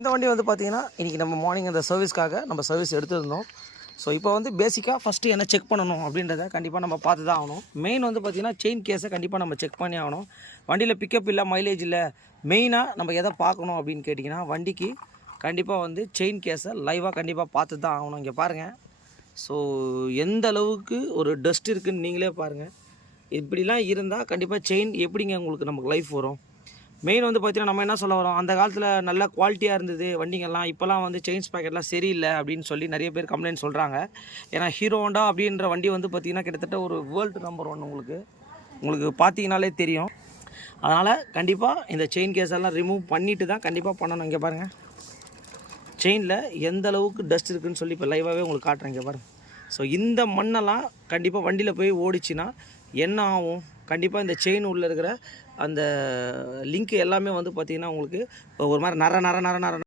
இந்த வண்டி வந்து பார்த்தீங்கன்னா, இன்றைக்கி நம்ம மார்னிங் அந்த சர்வீஸ்க்காக நம்ம சர்வீஸ் எடுத்துருந்தோம். ஸோ இப்போ வந்து பேசிக்காக ஃபஸ்ட்டு என்ன செக் பண்ணணும் அப்படின்றத கண்டிப்பாக நம்ம பார்த்து தான் ஆகணும். மெயின் வந்து பார்த்திங்கன்னா செயின் கேஸை கண்டிப்பாக நம்ம செக் பண்ணி ஆகணும். வண்டியில் பிக்கப் இல்லை, மைலேஜ் இல்லை. மெயினாக நம்ம எதை பார்க்கணும் அப்படின்னு கேட்டிங்கன்னா, வண்டிக்கு கண்டிப்பாக வந்து செயின் கேஸை லைவாக கண்டிப்பாக பார்த்து தான் ஆகணும். இங்கே பாருங்கள். ஸோ எந்த அளவுக்கு ஒரு டஸ்ட் இருக்குதுன்னு நீங்களே பாருங்கள். இப்படிலாம் இருந்தால் கண்டிப்பாக செயின் எப்படிங்க உங்களுக்கு நமக்கு லைஃப் வரும்? மெயின் வந்து பார்த்தீங்கன்னா நம்ம என்ன சொல்ல வரோம், அந்த காலத்தில் நல்ல குவாலிட்டியாக இருந்தது வண்டிங்கள்லாம். இப்போலாம் வந்து செயின்ஸ் பாக்கெட்லாம் சரியில்லை அப்படின்னு சொல்லி நிறைய பேர் கம்ப்ளைண்ட் சொல்கிறாங்க. ஏன்னா ஹீரோ ஹோண்டா அப்படின்ற வண்டி வந்து பார்த்திங்கன்னா கிட்டத்தட்ட ஒரு வேர்ல்டு நம்பர் 1 உங்களுக்கு பார்த்தீங்கனாலே தெரியும். அதனால் கண்டிப்பாக இந்த செயின் கேஸ் எல்லாம் ரிமூவ் பண்ணிவிட்டு தான் கண்டிப்பாக பண்ணணும். இங்கே பாருங்கள், செயினில் எந்த அளவுக்கு டஸ்ட் இருக்குதுன்னு சொல்லி இப்போ லைவாகவே உங்களுக்கு காட்டுறேன். இங்கே பாருங்கள். ஸோ இந்த மண்ணெல்லாம் கண்டிப்பாக வண்டியில் போய் ஓடிச்சுன்னா என்ன ஆகும்? கண்டிப்பாக இந்த செயின் உள்ளே இருக்கிற அந்த லிங்க் எல்லாமே வந்து பார்த்திங்கன்னா உங்களுக்கு ஒரு மாதிரி நர நர நர நர